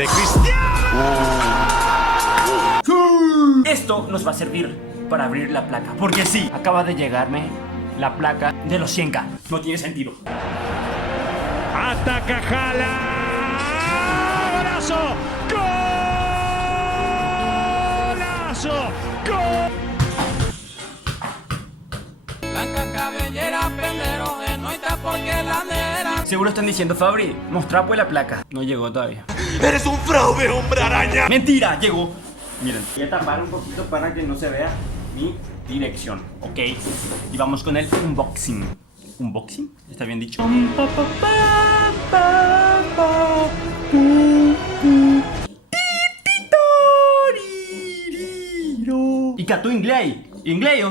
de Cristiano. Esto nos va a servir para abrir la placa, porque sí, acaba de llegarme la placa de los 100K. No tiene sentido. Ataca Jala. ¡Golazo! ¡Golazo! ¡Gol! Blanca cabellera, pendero, no está porque la nera. Seguro están diciendo, Fabri, mostra pues la placa. No llegó todavía. ¡Eres un fraude, hombre araña! ¡Mentira! Llegó. Miren, voy a tapar un poquito para que no se vea mi dirección, ¿ok? Y vamos con el unboxing. ¿Unboxing? ¿Está bien dicho? Y cantó inglés. Inglés.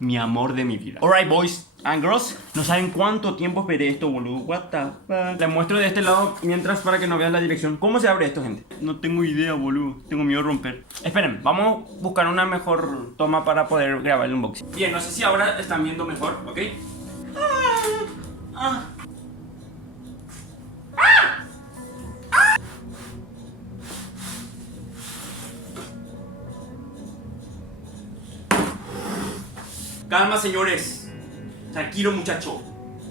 Mi amor de mi vida. Alright, boys and girls. No saben cuánto tiempo esperé esto, boludo. What the fuck. Les muestro de este lado mientras para que no vean la dirección. ¿Cómo se abre esto, gente? No tengo idea, boludo. Tengo miedo de romper. Esperen, vamos a buscar una mejor toma para poder grabar el unboxing. Bien, no sé si ahora están viendo mejor, ¿ok? Calma, señores. Tranquilo, muchacho.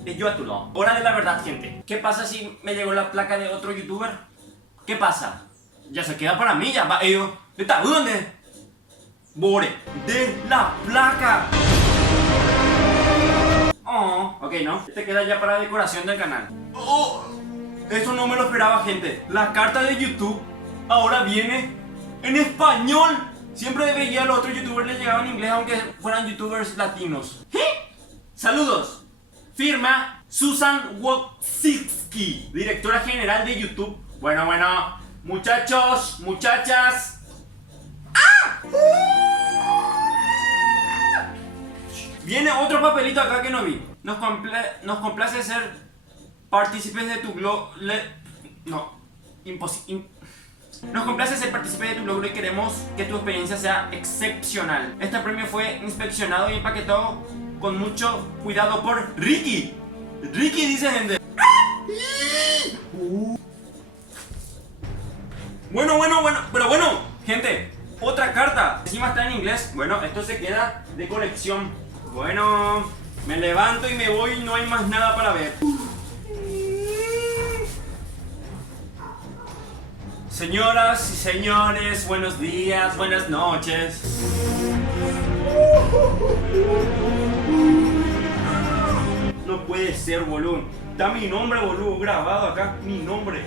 Es yo a tu lado. Hora de la verdad, gente. ¿Qué pasa si me llegó la placa de otro youtuber? ¿Qué pasa? Ya se queda para mí, ya va. Ellos. ¿Está dónde? Bore. De la placa. Oh, ok, ¿no? Este queda ya para decoración del canal. Oh, esto no me lo esperaba, gente. La carta de YouTube ahora viene en español. Siempre veía a los otros youtubers les llegaban en inglés, aunque fueran youtubers latinos. ¿Eh? Saludos. Firma Susan Wojcicki, directora general de YouTube. Bueno, muchachos, muchachas. Viene otro papelito acá que no vi. Nos complace ser partícipes de tu blog. Nos complace ser partícipe de tu logro y queremos que tu experiencia sea excepcional. Este premio fue inspeccionado y empaquetado con mucho cuidado por Ricky. Ricky dice, gente. Bueno, gente, otra carta. Encima está en inglés. Bueno, esto se queda de colección. Bueno, me levanto y me voy y no hay más nada para ver. Señoras y señores, buenos días, buenas noches. No puede ser, boludo. Está mi nombre, boludo, grabado acá. Mi nombre.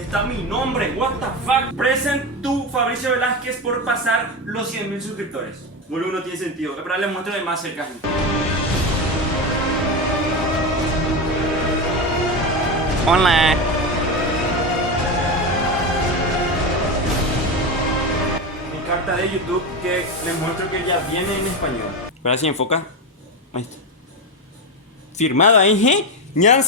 Está mi nombre. What the fuck. Present to Fabricio Velázquez por pasar los 100.000 suscriptores. Boludo, no tiene sentido. Pero les muestro de más cerca. Hola. Carta de YouTube que les muestro que ya viene en español. Ahora si enfoca. Ahí está. Firmada, ¿eh? Voy a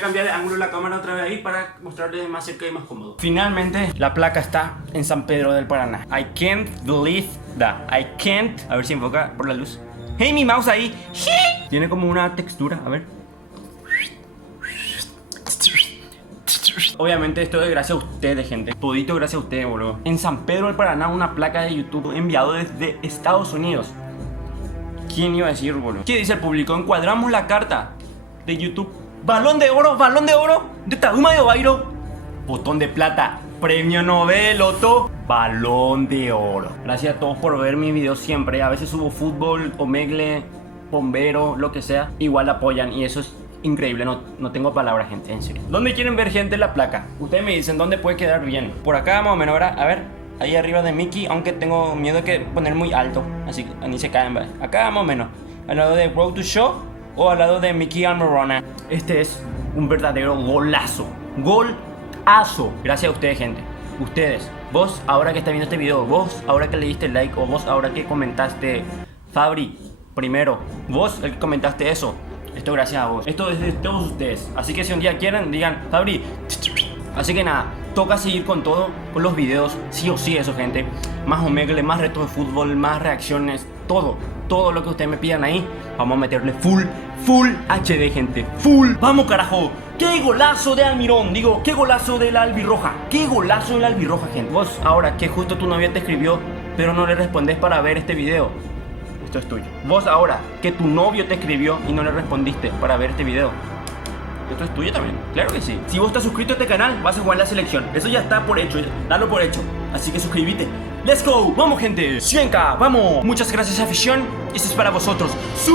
cambiar de ángulo la cámara otra vez ahí para mostrarles más cerca y más cómodo. Finalmente, la placa está en San Pedro del Paraná. I can't believe that. I can't. A ver si enfoca por la luz. Hey, mi mouse ahí. Tiene como una textura, a ver. Obviamente esto es gracias a ustedes, gente. Todito gracias a ustedes, boludo. En San Pedro del Paraná, una placa de YouTube enviado desde Estados Unidos. ¿Quién iba a decir, boludo? ¿Qué dice el público? Encuadramos la carta de YouTube. Balón de oro de Taguma de Ovairo. Botón de plata, premio Nobel, Loto, balón de oro. Gracias a todos por ver mis videos siempre. A veces subo fútbol, omegle, bombero, lo que sea. Igual apoyan y eso es increíble, no tengo palabras, gente, en serio. ¿Dónde quieren ver, gente, la placa? Ustedes me dicen dónde puede quedar bien. Por acá más o menos, ahora, a ver, ahí arriba de Mickey, aunque tengo miedo de que poner muy alto, así que ni se caen, ¿vale? Acá más o menos, al lado de Road to Show o al lado de Mickey and Morona. Este es un verdadero golazo, golazo. Gracias a ustedes, gente. Ustedes, vos ahora que estás viendo este video, vos ahora que le diste like o vos ahora que comentaste, Fabri, primero, vos el que comentaste eso. Esto gracias a vos. Esto es de todos ustedes. Así que si un día quieren, digan, Fabri. Así que nada, toca seguir con todo, con los videos, sí o sí eso, gente. Más omegle, más retos de fútbol, más reacciones, todo lo que ustedes me pidan ahí. Vamos a meterle full HD, gente. Full. Vamos, carajo. ¡Qué golazo de Almirón! Digo, ¡qué golazo de la albirroja! ¡Qué golazo de la albirroja, gente! Vos, ahora que justo tu novia te escribió, pero no le respondes para ver este video, esto es tuyo. Vos, ahora que tu novio te escribió y no le respondiste para ver este video, esto es tuyo también, claro que sí. Si vos estás suscrito a este canal, vas a jugar la selección. Eso ya está por hecho, dalo por hecho. Así que suscríbete. ¡Let's go! ¡Vamos, gente! ¡100K! ¡Vamos! Muchas gracias, afición. Esto es para vosotros. ¡Sí!